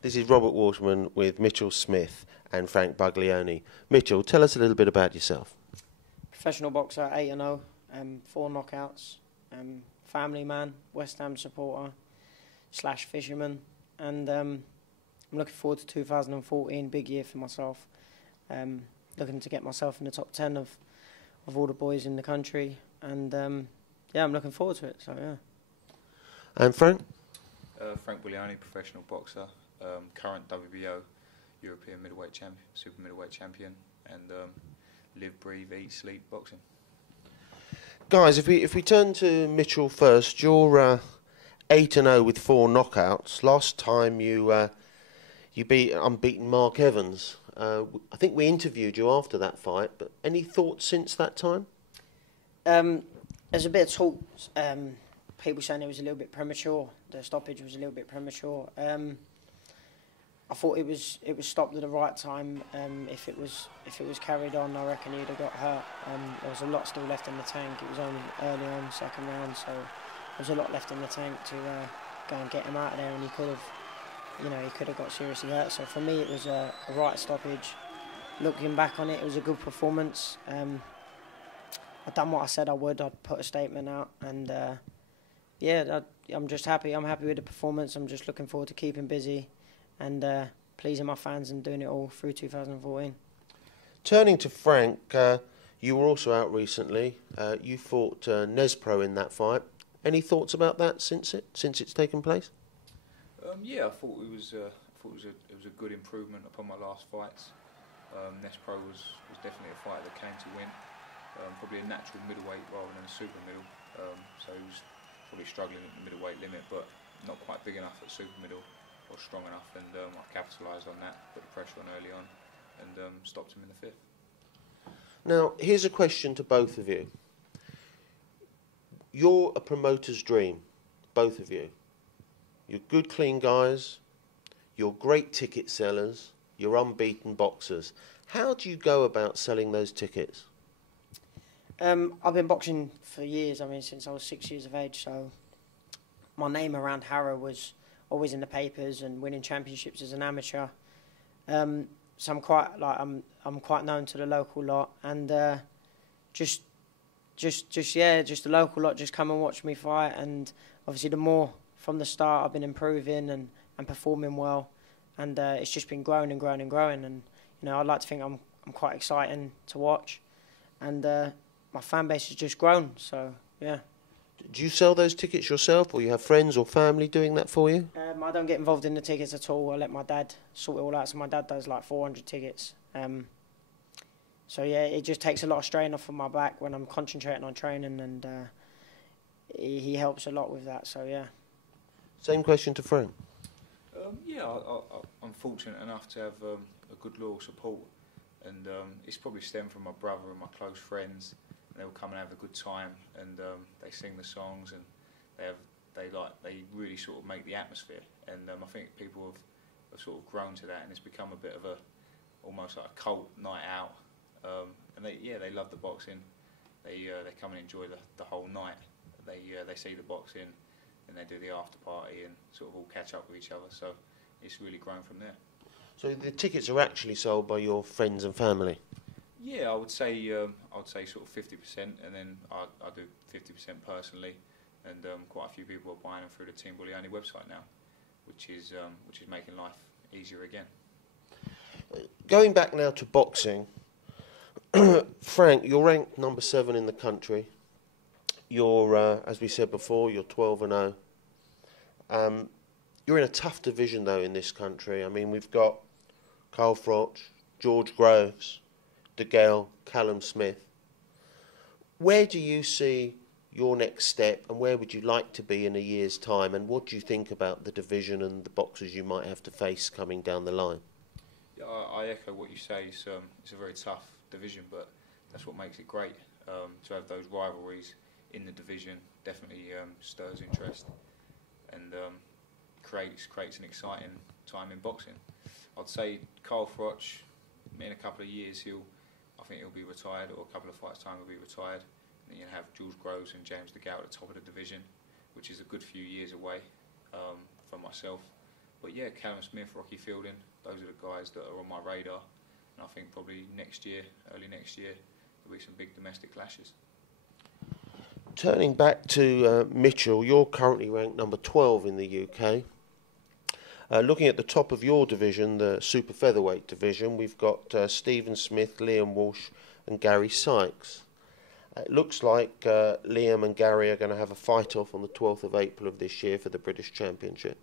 This is Robert Waterman with Mitchell Smith and Frank Buglioni. Mitchell, tell us a little bit about yourself. Professional boxer, 8-0, 4 knockouts, family man, West Ham supporter / fisherman, and I'm looking forward to 2014, big year for myself. Looking to get myself in the top 10 of all the boys in the country, and yeah, I'm looking forward to it. So yeah. And Frank? Frank Buglioni, professional boxer, current WBO European middleweight champion, super middleweight champion, and live, breathe, eat, sleep boxing. Guys, if we turn to Mitchell first, you're 8-0 with 4 knockouts. Last time you beat unbeaten Mark Evans. I think we interviewed you after that fight, but any thoughts since that time? There's a bit of talk. People saying it was a little bit premature. The stoppage was a little bit premature. I thought it was stopped at the right time. If it was carried on, I reckon he'd have got hurt. There was a lot still left in the tank. It was only early on, second round, so there was a lot left in the tank to go and get him out of there, and he could have got seriously hurt. So for me, it was a right stoppage. Looking back on it, it was a good performance. I've done what I said I would. I'd put a statement out, and yeah, I'm just happy. I'm happy with the performance. I'm just looking forward to keeping busy and pleasing my fans and doing it all through 2014. Turning to Frank, you were also out recently. You fought Nespro in that fight. Any thoughts about that since it's taken place? Yeah, I thought it was a good improvement upon my last fights. Nespro was definitely a fighter that came to win. Probably a natural middleweight rather than a super middle. So he was probably struggling at the middleweight limit, but not quite big enough at super middle or strong enough, and I capitalised on that, put the pressure on early on, and stopped him in the 5th. Now, here's a question to both of you. You're a promoter's dream, both of you. You're good, clean guys. You're great ticket sellers. You're unbeaten boxers. How do you go about selling those tickets? I've been boxing for years. I mean, since I was 6 years of age. So my name around Harrow was always in the papers and winning championships as an amateur. So I'm quite known to the local lot, and just the local lot just come and watch me fight. And obviously, the more from the start, I've been improving and performing well, and it's just been growing and growing and growing. And I'd like to think I'm quite exciting to watch, and my fan base has just grown, so yeah. Do you sell those tickets yourself, or you have friends or family doing that for you? I don't get involved in the tickets at all. I let my dad sort it all out, so my dad does like 400 tickets. So yeah, it just takes a lot of strain off of my back when I'm concentrating on training, and he helps a lot with that, so yeah. Same question to Frank. Yeah, I'm fortunate enough to have a good loyal support, and it's probably stemmed from my brother and my close friends. They'll come and have a good time, and they sing the songs, and they really sort of make the atmosphere. And I think people have sort of grown to that, and it's become a bit of almost like a cult night out. And they love the boxing. They come and enjoy the whole night. They see the boxing, and they do the after party and sort of all catch up with each other. So it's really grown from there. So the tickets are actually sold by your friends and family? Yeah, I would say sort of 50%, and then I do 50% personally, and quite a few people are buying them through the Team Buglioni website now, which is making life easier again. Going back now to boxing, Frank, you're ranked number 7 in the country. You're, as we said before, you're 12-0. You're in a tough division though in this country. I mean, we've got Carl Froch, George Groves, DeGale, Callum Smith. Where do you see your next step, and where would you like to be in a year's time, and what do you think about the division and the boxers you might have to face coming down the line? Yeah, I echo what you say. It's a very tough division, but that's what makes it great. To have those rivalries in the division definitely stirs interest, and creates an exciting time in boxing. I'd say Carl Froch, in a couple of years, I think he'll be retired, or a couple of fights' time he'll be retired. And then you have Jules Groves and James DeGale at the top of the division, which is a good few years away from myself. But yeah, Callum Smith, Rocky Fielding, those are the guys that are on my radar. And I think probably next year, early next year, there'll be some big domestic clashes. Turning back to Mitchell, you're currently ranked number 12 in the UK. Looking at the top of your division, the super featherweight division, we've got Stephen Smith, Liam Walsh and Gary Sykes. It looks like Liam and Gary are going to have a fight-off on the 12th of April of this year for the British Championship.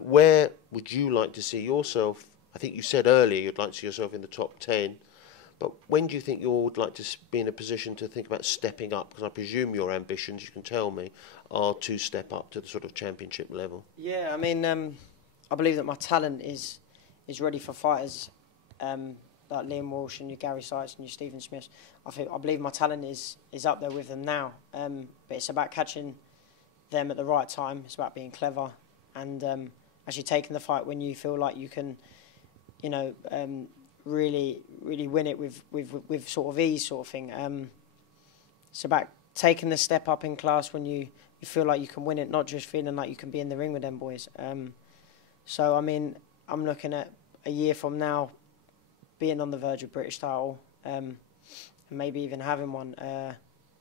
Where would you like to see yourself? I think you said earlier you'd like to see yourself in the top 10. But when do you think you would like to be in a position to think about stepping up? Because I presume your ambitions, you can tell me, are to step up to the sort of championship level. Yeah, I mean, I believe that my talent is ready for fighters like Liam Walsh and your Gary Sykes and your Stephen Smiths. I believe my talent is up there with them now. But it's about catching them at the right time. It's about being clever and actually taking the fight when you feel like you can, you know, really win it with sort of ease, sort of thing. It's about taking the step up in class when you feel like you can win it, not just feeling like you can be in the ring with them boys. So, I mean, I'm looking at a year from now being on the verge of British title, and maybe even having one.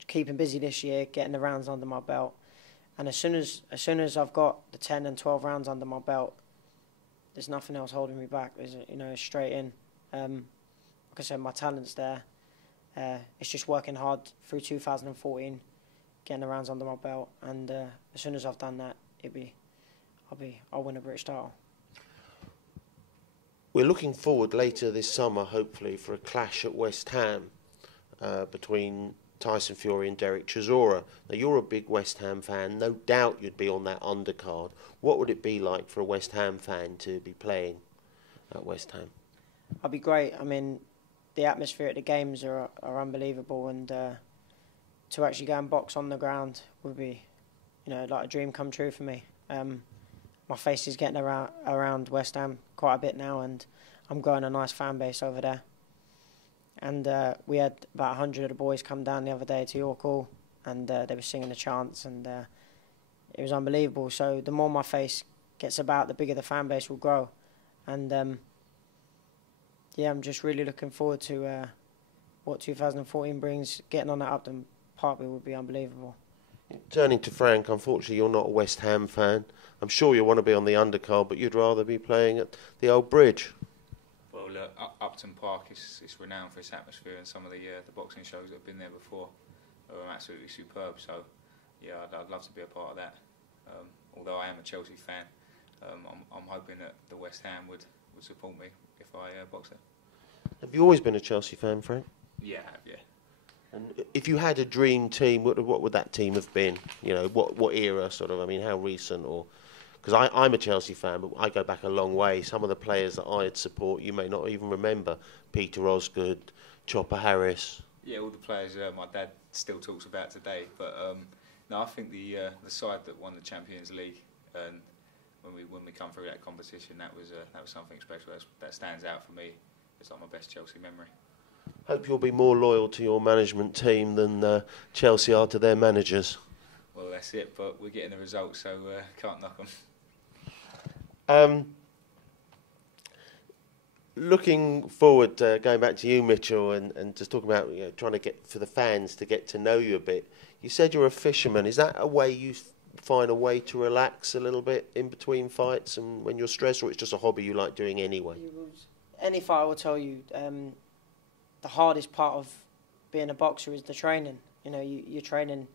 Keeping busy this year, getting the rounds under my belt, and as soon as I've got the 10 and 12 rounds under my belt, there's nothing else holding me back. There's, you know, straight in. Like I said, my talent's there. It's just working hard through 2014, getting the rounds under my belt, and as soon as I've done that, I'll win a British title. We're looking forward later this summer, hopefully, for a clash at West Ham between Tyson Fury and Derek Chisora. Now, you're a big West Ham fan. No doubt you'd be on that undercard. What would it be like for a West Ham fan to be playing at West Ham? I'd be great. I mean, the atmosphere at the games are unbelievable, and to actually go and box on the ground would be, you know, like a dream come true for me. My face is getting around West Ham quite a bit now, and I'm growing a nice fan base over there. And we had about 100 of the boys come down the other day to York Hall, and they were singing the chants, and it was unbelievable. So the more my face gets about, the bigger the fan base will grow. And yeah, I'm just really looking forward to what 2014 brings. Getting on that Upton Parkway would be unbelievable. Turning to Frank, unfortunately you're not a West Ham fan. I'm sure you want to be on the undercard, but you'd rather be playing at the Old Bridge. Well, Upton Park is renowned for its atmosphere, and some of the boxing shows that have been there before are absolutely superb. So, yeah, I'd love to be a part of that. Although I am a Chelsea fan, I'm hoping that the West Ham would support me if I box there. Have you always been a Chelsea fan, Frank? Yeah, I have, yeah. And if you had a dream team, what would that team have been? You know, what era, sort of? I mean, how recent? Or because I'm a Chelsea fan, but I go back a long way. Some of the players that I'd support, you may not even remember. Peter Osgood, Chopper Harris. Yeah, all the players my dad still talks about today. But no, I think the side that won the Champions League, and when we come through that competition, that was something special. That stands out for me. It's like my best Chelsea memory. Hope you'll be more loyal to your management team than Chelsea are to their managers. Well, that's it, but we're getting the results, so can't knock them. Looking forward, going back to you, Mitchell, and just talking about, you know, trying to get for the fans to get to know you a bit. You said you're a fisherman. Is that a way you find a way to relax a little bit in between fights and when you're stressed, or it's just a hobby you like doing anyway? Any fighter will tell you the hardest part of being a boxer is the training. You know, you're training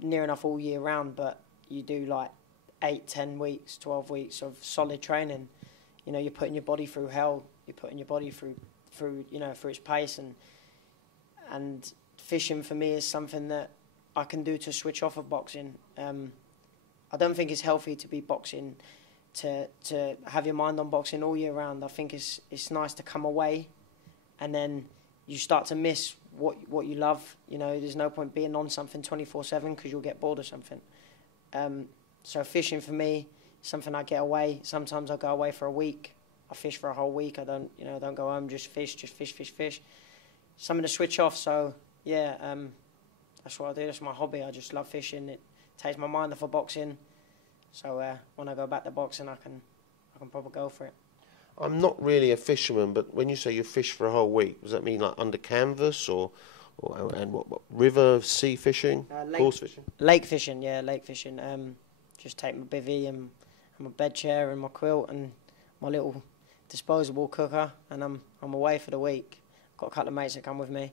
near enough all year round, but you do like 8, 10 weeks, 12 weeks of solid training. You know, you're putting your body through hell. You're putting your body through its pace, and fishing for me is something that I can do to switch off of boxing. I don't think it's healthy to be boxing, to have your mind on boxing all year round. I think it's nice to come away, and then you start to miss what you love. You know, there's no point being on something 24/7 because you'll get bored of something. So fishing for me is something I get away. Sometimes I go away for a week. I fish for a whole week. I don't go home, just fish. Something to switch off. So yeah, that's what I do. That's my hobby. I just love fishing. It takes my mind off of boxing. So when I go back to boxing, I can can probably go for it. I'm not really a fisherman, but when you say you fish for a whole week, does that mean like under canvas or and what river, sea fishing, course fishing? Lake fishing, yeah, lake fishing. Just take my bivvy and my bed chair and my quilt and my little disposable cooker, and I'm away for the week. Got a couple of mates that come with me,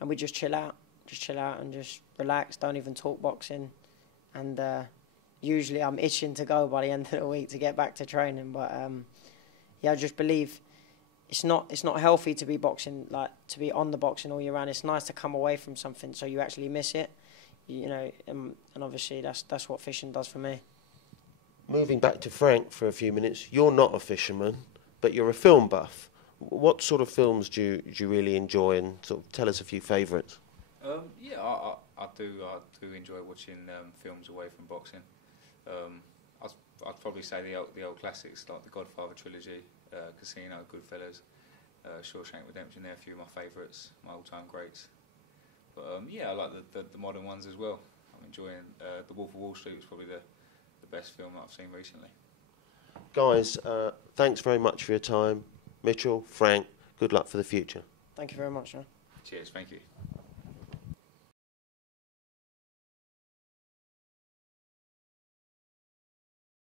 and we just chill out and just relax. Don't even talk boxing, and usually I'm itching to go by the end of the week to get back to training. But yeah, I just believe it's not healthy to be boxing, like to be on the boxing all year round. It's nice to come away from something so you actually miss it, you know. And obviously that's what fishing does for me. Moving back to Frank for a few minutes, you're not a fisherman, but you're a film buff. What sort of films do you really enjoy, and sort of tell us a few favourites? Yeah, I do enjoy watching films away from boxing. I'd probably say the old classics like the Godfather trilogy, Casino, Goodfellas, Shawshank Redemption. They're a few of my favourites, my all-time greats. But yeah, I like the modern ones as well. I'm enjoying The Wolf of Wall Street. Was probably the best film that I've seen recently. Guys, thanks very much for your time. Mitchell, Frank, good luck for the future. Thank you very much, sir. Cheers, thank you.